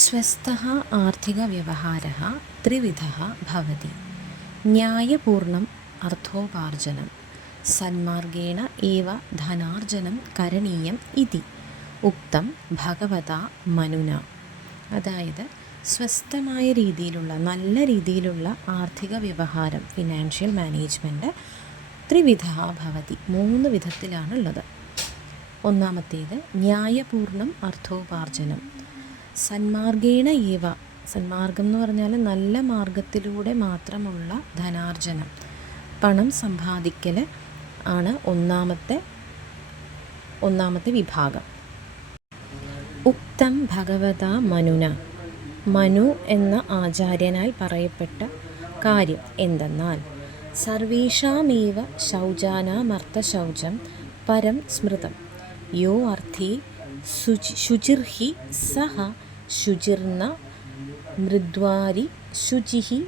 स्वस्थः आर्थिकव्यवहारः त्रिविधः भवति। न्यायपूर्णम् अर्थोपार्जनं सन्मार्गेण एव धनार्जनं करणीयम् इति ഉക്തം ഭഗവത മനുന. അതായത് സ്വസ്ഥമായ രീതിയിലുള്ള നല്ല രീതിയിലുള്ള ആർഥിക വ്യവഹാരം, ഫിനാൻഷ്യൽ മാനേജ്മെൻറ്റ് ത്രിവിധ ഭവതി, 3 വിധത്തിലാണുള്ളത്. ഒന്നാമത്തേത് ന്യായപൂർണം അർത്ഥോപാർജനം സന്മാർഗേണ ഏവ. സന്മാർഗം എന്ന് പറഞ്ഞാൽ നല്ല മാർഗത്തിലൂടെ മാത്രമുള്ള ധനാർജനം, പണം സമ്പാദിക്കൽ ആണ് ഒന്നാമത്തെ വിഭാഗം. ഉക്തം ഭഗവത മനുന. മനു എന്ന ആചാര്യനാൽ പറയപ്പെട്ട കാര്യം എന്തെന്നാൽ സർവേഷാമേവ ശൗചാനാമർത്ഥശൗചം പരം സ്മൃതം യോ അർത്ഥി ശുചിർഹി സഹ ശുചിർന മൃദ്വാരി ശുചിഹി.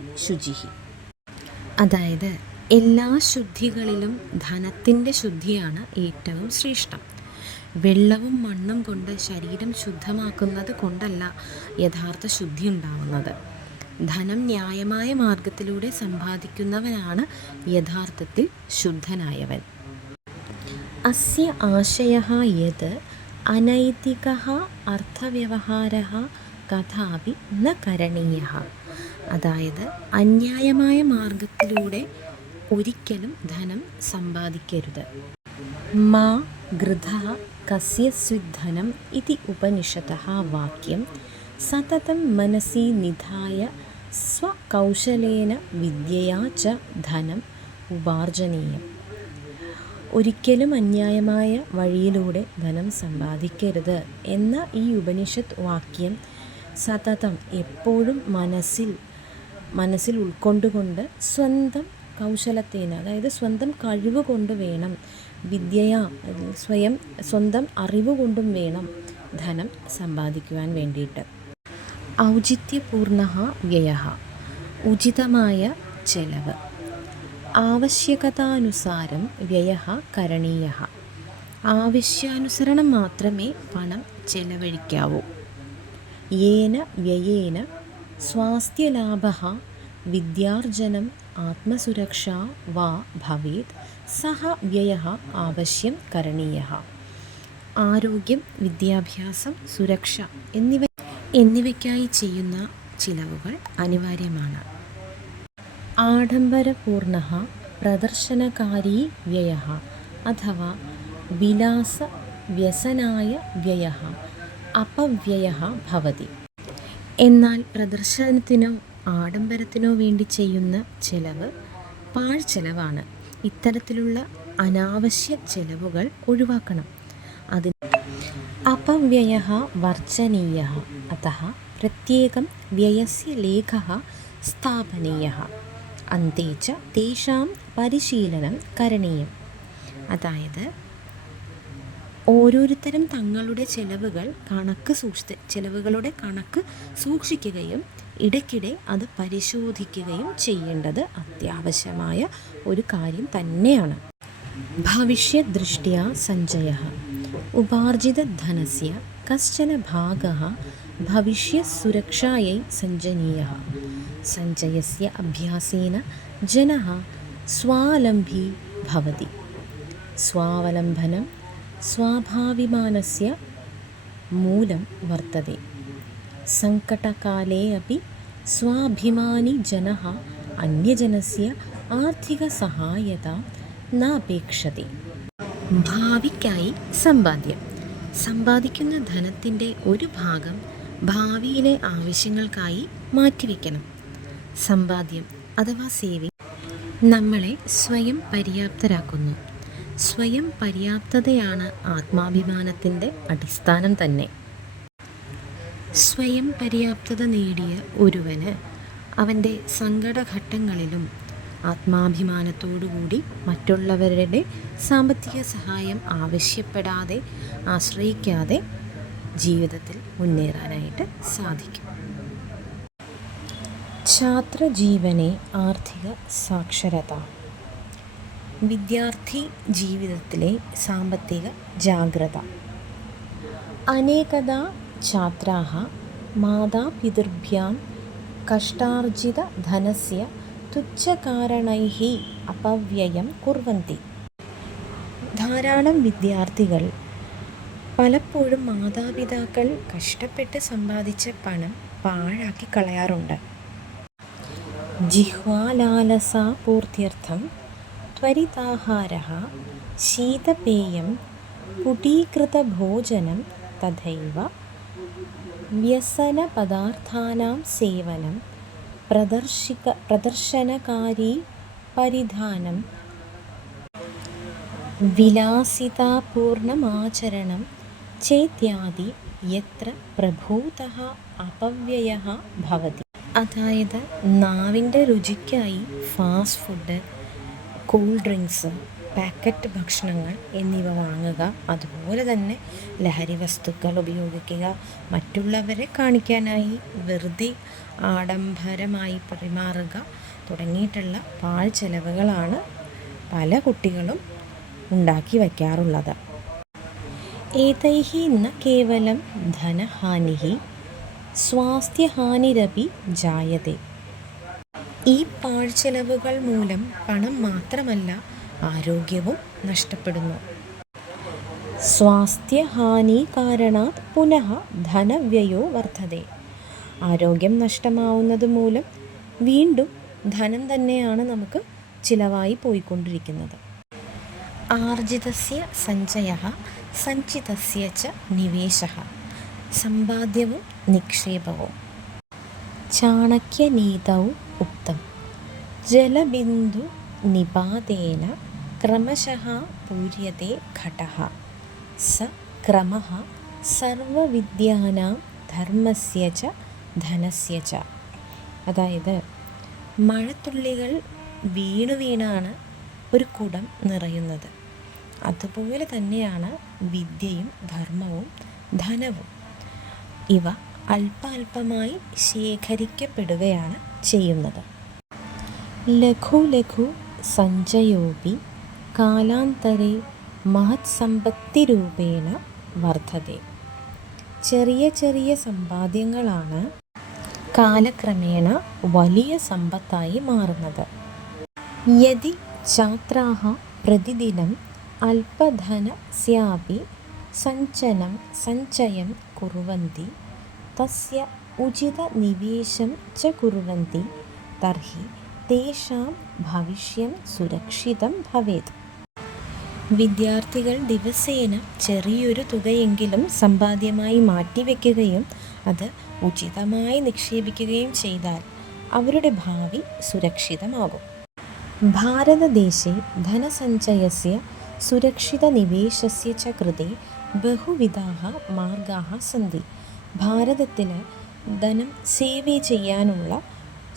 അതായത് എല്ലാ ശുദ്ധികളിലും ധനത്തിൻ്റെ ശുദ്ധിയാണ് ഏറ്റവും ശ്രേഷ്ഠം. വെള്ളവും മണ്ണും കൊണ്ട് ശരീരം ശുദ്ധമാക്കുന്നത് കൊണ്ടല്ല യഥാർത്ഥ ശുദ്ധി ഉണ്ടാവുന്നത്. ധനം ന്യായമായ മാർഗത്തിലൂടെ സമ്പാദിക്കുന്നവനാണ് യഥാർത്ഥത്തിൽ ശുദ്ധനായവൻ. അസ്യ ആശയഃ യത് അനൈതികഃ അർത്ഥവ്യവഹാരഃ കഥാപി ന കരണീയഃ. അതായത് അന്യായമായ മാർഗത്തിലൂടെ ഒരിക്കലും ധനം സമ്പാദിക്കരുത്. മാ ഗൃധഃ കസ്യസ്വിദ്ധനം ഇതി ഉപനിഷതഃ വാക്യം സതതം മനസി നിധായ സ്വകൗശലേന വിദ്യയാ ച ധനം ഉപാർജനീയം. ഒരിക്കലും അന്യായമായ വഴിയിലൂടെ ധനം സമ്പാദിക്കരുത് എന്ന ഈ ഉപനിഷത്ത് വാക്യം സതതം എപ്പോഴും മനസ്സിൽ ഉൾക്കൊണ്ടുകൊണ്ട് സ്വന്തം കൗശലത്തേന, അതായത് സ്വന്തം കഴിവ് കൊണ്ട് വേണം, വിദ്യയാ സ്വന്തം അറിവ് കൊണ്ടും വേണം ധനം സമ്പാദിക്കുവാൻ വേണ്ടിയിട്ട്. ഔചിത്യപൂർണഃ വ്യയഃ, ഉചിതമായ ചെലവ്. ആവശ്യകതാനുസാരം വ്യയഃ കരണീയഃ, ആവശ്യാനുസരണം മാത്രമേ പണം ചെലവഴിക്കാവൂ. യേന വ്യയേന സ്വാസ്ഥ്യലാഭഃ വിദ്യാർജനം ആത്മസുരക്ഷാ വാ ഭവേത് സഹ വ്യയഃ ആവശ്യം കരണീയഃ. ആരോഗ്യം, വിദ്യാഭ്യാസം, സുരക്ഷ എന്നിവയ്ക്കായി ചെയ്യുന്ന ചിലവുകൾ അനിവാര്യമാണ്. ആഡംബരപൂർണഃ പ്രദർശനകാരീ വ്യയഃ അഥവാ വിലാസവ്യസനായ വ്യയഃ അപവ്യയഃ ഭവതി. എന്നാൽ പ്രദർശനത്തിനോ ആഡംബരത്തിനോ വേണ്ടി ചെയ്യുന്ന ചെലവ് പാഴ്ചെലവാണ്. ഇത്തരത്തിലുള്ള അനാവശ്യ ചെലവുകൾ ഒഴിവാക്കണം. അപവ്യയഃ വർജനീയഃ. അതഃ പ്രത്യേകം വ്യയസ്യ ലേഖഃ സ്ഥാപനീയഃ അന്തേ ച തേഷാം പരിശീലനം കരണീയം. അതായത് ഓരോരുത്തരും തങ്ങളുടെ ചെലവുകളുടെ കണക്ക് സൂക്ഷിക്കുകയും ഇടയ്ക്കിടെ അത് പരിശോധിക്കുകയും ചെയ്യേണ്ടത് അത്യാവശ്യമായ ഒരു കാര്യം തന്നെയാണ്. ഭവിഷ്യദൃഷ്ട്യാ സഞ്ചയഃ. ഉപാർജിതധനസ്യ കശ്ചന ഭാഗഃ ഭവിഷ്യസുരക്ഷായൈ സഞ്ചനീയഃ. സഞ്ചയസ്യ അഭ്യാസേന ജനഃ സ്വാവലംബി ഭവതി. സ്വാവലംബനം സ്വാഭാവിമാനസ്യ മൂലം വർത്തതെ. സങ്കടകാലേ അപി സ്വാഭിമാനി ജനഃ അന്യജനസ്യ ആർത്ഥിക സഹായത നാപേക്ഷത്തെ. ഭാവിക്കായി സമ്പാദ്യം. സമ്പാദിക്കുന്ന ധനത്തിൻ്റെ ഒരു ഭാഗം ഭാവിയിലെ ആവശ്യങ്ങൾക്കായി മാറ്റിവെക്കണം. സമ്പാദ്യം അഥവാ സേവിങ് നമ്മളെ സ്വയം പര്യാപ്തരാക്കുന്നു. സ്വയം പര്യാപ്തതയാണ് ആത്മാഭിമാനത്തിൻ്റെ അടിസ്ഥാനം തന്നെ. സ്വയം പര്യാപ്തത നേടിയ ഒരുവന് അവൻ്റെ സങ്കടഘട്ടങ്ങളിലും ആത്മാഭിമാനത്തോടുകൂടി മറ്റുള്ളവരുടെ സാമ്പത്തിക സഹായം ആശ്രയിക്കാതെ ജീവിതത്തിൽ മുന്നേറാനായിട്ട് സാധിക്കും. ഛാത്രജീവനെ ആർത്ഥിക സാക്ഷരത. വിദ്യാർത്ഥി ജീവിതത്തിലെ സാമ്പത്തിക ജാഗ്രത. അനേകദാ ഛാത്രാः മാതാപിതൃഭ്യാം കഷ്ടാർജിതധനസ്യ തുച്ഛകാരണൈഃ അപവ്യയം കുർവന്തി. ധാരാളം വിദ്യാർത്ഥികൾ പലപ്പോഴും മാതാപിതാക്കൾ കഷ്ടപ്പെട്ട് സമ്പാദിച്ച പണം പാഴാക്കി കളയാറുണ്ട്. ജിഹ്വാലാലസാപൂർത്യർത്ഥം ത്വരിതാഹാരഃ ശീതപേയം പുടീകൃതഭോജനം തഥൈവ വ്യസനപദാർത്ഥാനാം സേവനം പ്രദർശനകാരീ പരിധാനം വിലാസിതാപൂർണമാചരണം ചേത്യാദി യത്ര പ്രഭൂതഃ അപവ്യയഃ ഭവതി. അതായത് നാവിൻ്റെ രുചിക്കായി fast food, cool drinks, packet ഭക്ഷണങ്ങൾ എന്നിവ വാങ്ങുക, അതുപോലെ തന്നെ ലഹരി വസ്തുക്കൾ ഉപയോഗിക്കുക, മറ്റുള്ളവരെ കാണിക്കാനായി വെറുതെ ആഡംബരമായി പെരുമാറുക തുടങ്ങിയിട്ടുള്ള പാഴ്ചെലവുകളാണ് പല കുട്ടികളും ഉണ്ടാക്കി വയ്ക്കാറുള്ളത്. ഏതൈഃ ന കേവലം ധനഹാനിഃ സ്വാസ്ഥ്യഹാനിരപി ജായതേ. ഈ പാഴ്ചെലവുകൾ മൂലം പണം മാത്രമല്ല, ആരോഗ്യവും നഷ്ടപ്പെടുന്നു. സ്വാസ്ഥ്യഹാനി കാരണാത് പുനഃ ധനവ്യയോ വർദ്ധതേ. ആരോഗ്യം നഷ്ടമാവുന്നത് മൂലം വീണ്ടും ധനം തന്നെയാണ് നമുക്ക് ചിലവായി പോയിക്കൊണ്ടിരിക്കുന്നത്. ആർജിതസ്യ സഞ്ചയഃ സഞ്ചിതസ്യ ച നിവേശഃ. സമ്പാദ്യവും നിക്ഷേപവും. ചാണക്യനീതൗ ഉക്തം ജലബിന്ദു നിപാതേന ക്രമശഃ പൂര്യതേ ഘടഃ സ ക്രമഃ സർവവിദ്യാനാം ധർമ്മസ്യ ച ധനസ്യ ച. അതായത് മഴത്തുള്ളികൾ വീണാണ് ഒരു കുടം നിറയുന്നത്. അതുപോലെ തന്നെയാണ് വിദ്യയും ധർമ്മവും ധനവും. ഇവ അല്പാൽപമായി ശേഖരിക്കപ്പെടുകയാണ് ചെയ്യുന്നത്. ലഘു ലഘു സഞ്ചയോപി കാലാന്തരേ മഹത് സമ്പത്തിരൂപേണ വർദ്ധതേ. ചെറിയ ചെറിയ സമ്പാദ്യങ്ങളാണ് കാലക്രമേണ വലിയ സമ്പത്തായി മാറുന്നത്. യദി ഛാത്രാः പ്രതിദിനം അല്പധനസ്യാപി സഞ്ചയം കുർവന്തി തസ്യ ഉചിതനിവേശം ച കുർവന്തി തർഹി തേഷാം ഭവിഷ്യം സുരക്ഷിതം ഭവേത്. വിദ്യാർത്ഥികൾ ദിവസേന ചെറിയൊരു തുകയെങ്കിലും സമ്പാദ്യമായി മാറ്റിവെക്കുകയും അത് ഉചിതമായി നിക്ഷേപിക്കുകയും ചെയ്താൽ അവരുടെ ഭാവി സുരക്ഷിതമാകും. ഭാരതദേശേ ധനസഞ്ചയസ്യ സുരക്ഷിതനിവേശസ്യ ച കൃതേ ബഹുവിധാഃ മാർഗാഃ സന്തി. ഭാരതത്തിൽ ധനം സേവ് ചെയ്യാനുള്ള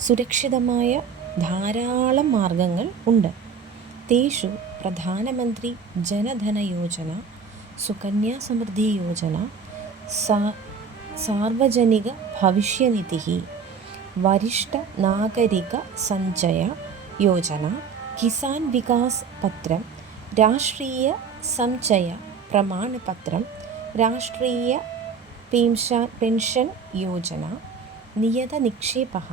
സുരക്ഷിതമായ ധാരാളം മാർഗങ്ങൾ ഉണ്ട്. തേഷു പ്രധാനമന്ത്രി ജനധന യോജന, സുകന്യാ സമൃദ്ധി യോജന, സാർവജനിക ഭവിഷ്യനിധിഃ, വരിഷ്ഠ നാഗരിക സഞ്ചയ യോജന, കിസാൻ വികാസ് പത്രം, രാഷ്ട്രീയ സഞ്ചയ പ്രമാണപത്രം, രാഷ്ട്രീയ പെൻഷൻ യോജന, നിയത നിക്ഷേപഃ,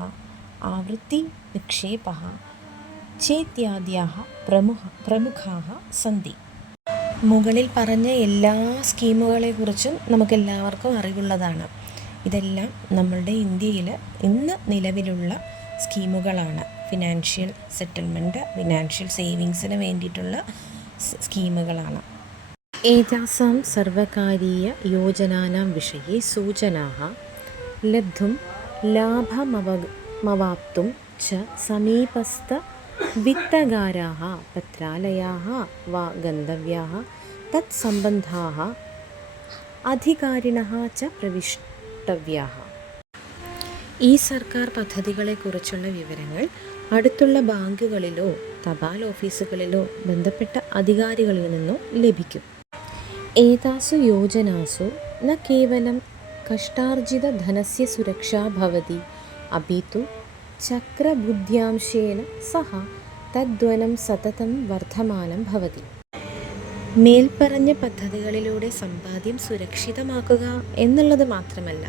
ആവൃത്തി നിക്ഷേപഃ ചേത്യാദ്യാഃ പ്രമുഖാഃ സന്തി. മുകളിൽ പറഞ്ഞ എല്ലാ സ്കീമുകളെക്കുറിച്ചും നമുക്കെല്ലാവർക്കും അറിവുള്ളതാണ്. ഇതെല്ലാം നമ്മളുടെ ഇന്ത്യയിൽ ഇന്ന് നിലവിലുള്ള സ്കീമുകളാണ്. ഫിനാൻഷ്യൽ സെറ്റിൽമെൻറ്റ്, ഫിനാൻഷ്യൽ സേവിങ്സിന് വേണ്ടിയിട്ടുള്ള സ്കീമുകളാണ്. ഏതാസാം സർവകാരീയ യോജനാനാം വിഷയെ സൂചനാഃ ലബ്ധും ലാഭമവാപ്തും ച സമീപസ്ഥ വിത്തകാരാः പത്രാലയാः വാ ഗന്തവ്യാः തത്സംബന്ധാः അധികാരിണഃ ച പ്രവിഷ്ടവ്യാः. ഈ സർക്കാർ പദ്ധതികളെക്കുറിച്ചുള്ള വിവരങ്ങൾ അടുത്തുള്ള ബാങ്കുകളിലോ തപാൽ ഓഫീസുകളിലോ ബന്ധപ്പെട്ട അധികാരികളിൽ നിന്നോ ലഭിക്കും. ഏതാസു യോജനാസു ന കേവലം കഷ്ടാർജിതധനസ്യ സുരക്ഷാ ഭവതി അപിതു ചക്രബുദ്ധ്യാംശേന സഹ തദ്വനം സതതം വർദ്ധമാനം ഭവതി. മേൽപ്പറഞ്ഞ പദ്ധതികളിലൂടെ സമ്പാദ്യം സുരക്ഷിതമാക്കുക എന്നുള്ളത് മാത്രമല്ല,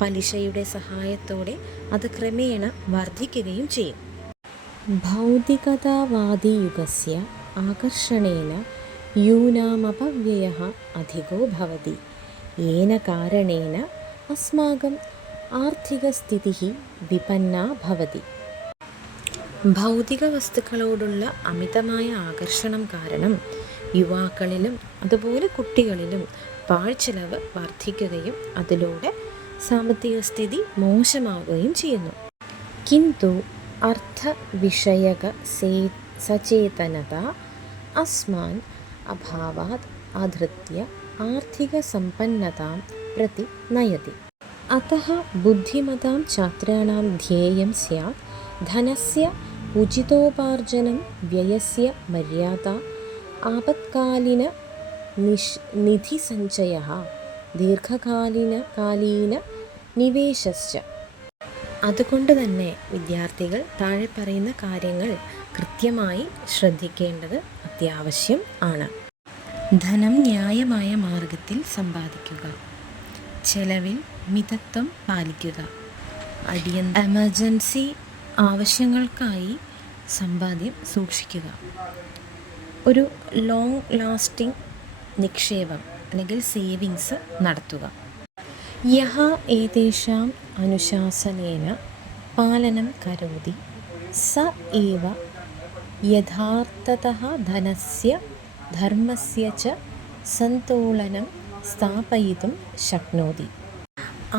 പലിശയുടെ സഹായത്തോടെ അത് ക്രമേണ വർദ്ധിക്കുകയും ചെയ്യും. ഭൗതികതാവാദിയുഗസ്യ ആകർഷണേന യൂനാമപവ്യയഃ അധികോ ഭവതി. യേന കാരണേന അസ്മാകം ആർത്ഥികസ്ഥിതിഃ വിപന്നാ ഭവതി. ഭൗതിക വസ്തുക്കളോടുള്ള അമിതമായ ആകർഷണം കാരണം യുവാക്കളിലും അതുപോലെ കുട്ടികളിലും പാഴ്ചെലവ് വർദ്ധിക്കുകയും അതിലൂടെ സാമ്പത്തിക സ്ഥിതി മോശമാവുകയും ചെയ്യുന്നു. കിന്തു അർത്ഥവിഷയക സചേതനത അസ്മാൻ അഭാവാത് ആധൃത്യ ആർത്ഥികസമ്പന്നതാം പ്രതി നയതി. അതഃ ബുദ്ധിമതാം ഛാത്രാണാം ധ്യേയം സ്യാത് ധനസ്യ ഉചിതോപാർജനം വ്യയസ്യ മര്യാദ ആപത്കാലീന നിധിസഞ്ചയഃ ദീർഘകാലീന നിവേശശ്ച. അതുകൊണ്ട് തന്നെ വിദ്യാർത്ഥികൾ താഴെ പറയുന്ന കാര്യങ്ങൾ കൃത്യമായി ശ്രദ്ധിക്കേണ്ടത് അത്യാവശ്യം ആണ്. ധനം ന്യായമായ മാർഗത്തിൽ സമ്പാദിക്കുക. ചെലവിൽ മിതത്വം പാലിക്കുക. എമർജൻസി ആവശ്യങ്ങൾക്കായി സമ്പാദ്യം സൂക്ഷിക്കുക. ഒരു ലോങ് ലാസ്റ്റിംഗ് നിക്ഷേപം അല്ലെങ്കിൽ സേവിങ്സ് നടത്തുക. യഹ ഏതേഷാം അനുശാസനേന പാലനം കരോതി സ ഏവ യഥാർത്ഥതഃ ധനസ്യ ധർമ്മസ്യ ച സന്തുലനം സ്ഥാപയിതും ശക്നോതി.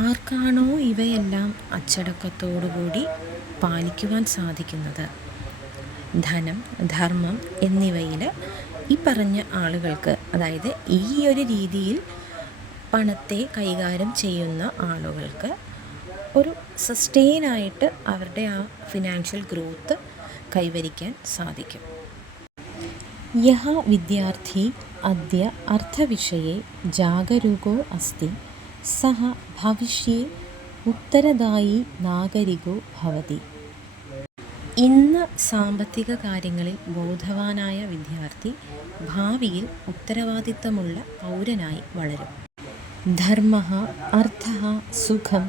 ആർക്കാണോ ഇവയെല്ലാം അച്ചടക്കത്തോടുകൂടി പാലിക്കുവാൻ സാധിക്കുന്നത്, ധനം, ധർമ്മം എന്നിവയിൽ ഈ പറഞ്ഞ ആളുകൾക്ക്, അതായത് ഈ ഒരു രീതിയിൽ പണത്തെ കൈകാര്യം ചെയ്യുന്ന ആളുകൾക്ക് ഒരു സസ്റ്റെയിനായിട്ട് അവരുടെ ആ ഫിനാൻഷ്യൽ ഗ്രോത്ത് കൈവരിക്കാൻ സാധിക്കും. യഹ വിദ്യാർത്ഥി അദ്യ അർത്ഥവിഷയെ ജാഗരൂകോ അസ്തി സഹ ഭവിഷ്യേ ഉത്തരദായി നാഗരികോ ഭവതി. ഇന്ന് സാമ്പത്തിക കാര്യങ്ങളിൽ ബോധവാനായ വിദ്യാർത്ഥി ഭാവിയിൽ ഉത്തരവാദിത്തമുള്ള പൗരനായി വളരും. ധർമ്മഃ അർത്ഥഃ സുഖം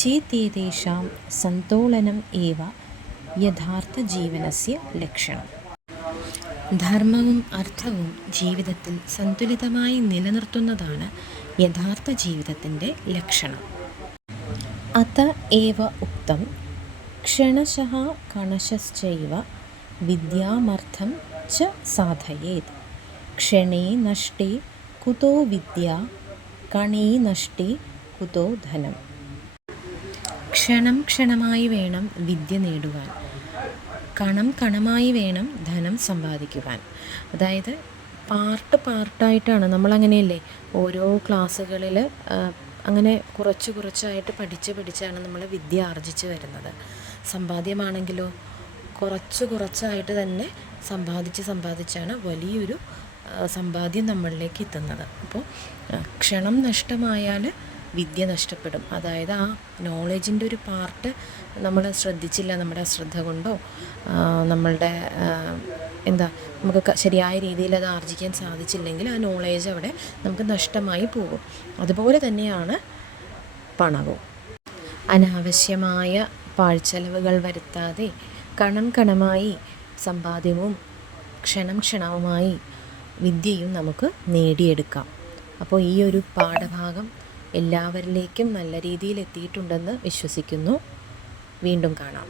ചേതേതേഷാം സന്തോലനം ഏവ യഥാർത്ഥ ജീവനസ്യ ലക്ഷണം. ധർമ്മവും അർത്ഥവും ജീവിതത്തിൽ സന്തുലിതമായി നിലനിർത്തുന്നതാണ് യഥാർത്ഥ ജീവിതത്തിൻ്റെ ലക്ഷണം. അത ഏവ ഉക്തം ക്ഷണശഃ കണശശ്ചൈവ വിദ്യാമർത്ഥം ച സാധയേത്. ക്ഷണേ നഷ്ടേ കുതോ വിദ്യ, കണേ നഷ്ടേ കുതോ ധനം. ക്ഷണം ക്ഷണമായി വേണം വിദ്യ നേടുവാൻ, കണം കണമായി വേണം ധനം സമ്പാദിക്കുവാൻ. അതായത് പാർട്ടായിട്ടാണ് നമ്മളങ്ങനെയല്ലേ ഓരോ ക്ലാസ്സുകളിൽ അങ്ങനെ കുറച്ചായിട്ട് പഠിച്ചാണ് നമ്മൾ വിദ്യ ആർജിച്ച് വരുന്നത്. സമ്പാദ്യമാണെങ്കിലോ കുറച്ചായിട്ട് തന്നെ സമ്പാദിച്ചാണ് വലിയൊരു സമ്പാദ്യം നമ്മളിലേക്ക് എത്തുന്നത്. അപ്പോൾ ക്ഷണം നഷ്ടമായാൽ വിദ്യ നഷ്ടപ്പെടും. അതായത് ആ നോളേജിൻ്റെ ഒരു പാർട്ട് നമ്മൾ ശ്രദ്ധിച്ചില്ല, നമ്മുടെ അശ്രദ്ധ കൊണ്ടോ നമ്മളുടെ നമുക്ക് ശരിയായ രീതിയിൽ അത് ആർജിക്കാൻ സാധിച്ചില്ലെങ്കിൽ ആ നോളേജ് അവിടെ നമുക്ക് നഷ്ടമായി പോകും. അതുപോലെ തന്നെയാണ് പണവും. അനാവശ്യമായ പാഴ്ചെലവുകൾ വരുത്താതെ കണമായി സമ്പാദ്യവും ക്ഷണവുമായി വിദ്യയും നമുക്ക് നേടിയെടുക്കാം. അപ്പോൾ ഈ ഒരു പാഠഭാഗം എല്ലാവരിലേക്കും നല്ല രീതിയിൽ എത്തിയിട്ടുണ്ടെന്ന് വിശ്വസിക്കുന്നു. വീണ്ടും കാണാം.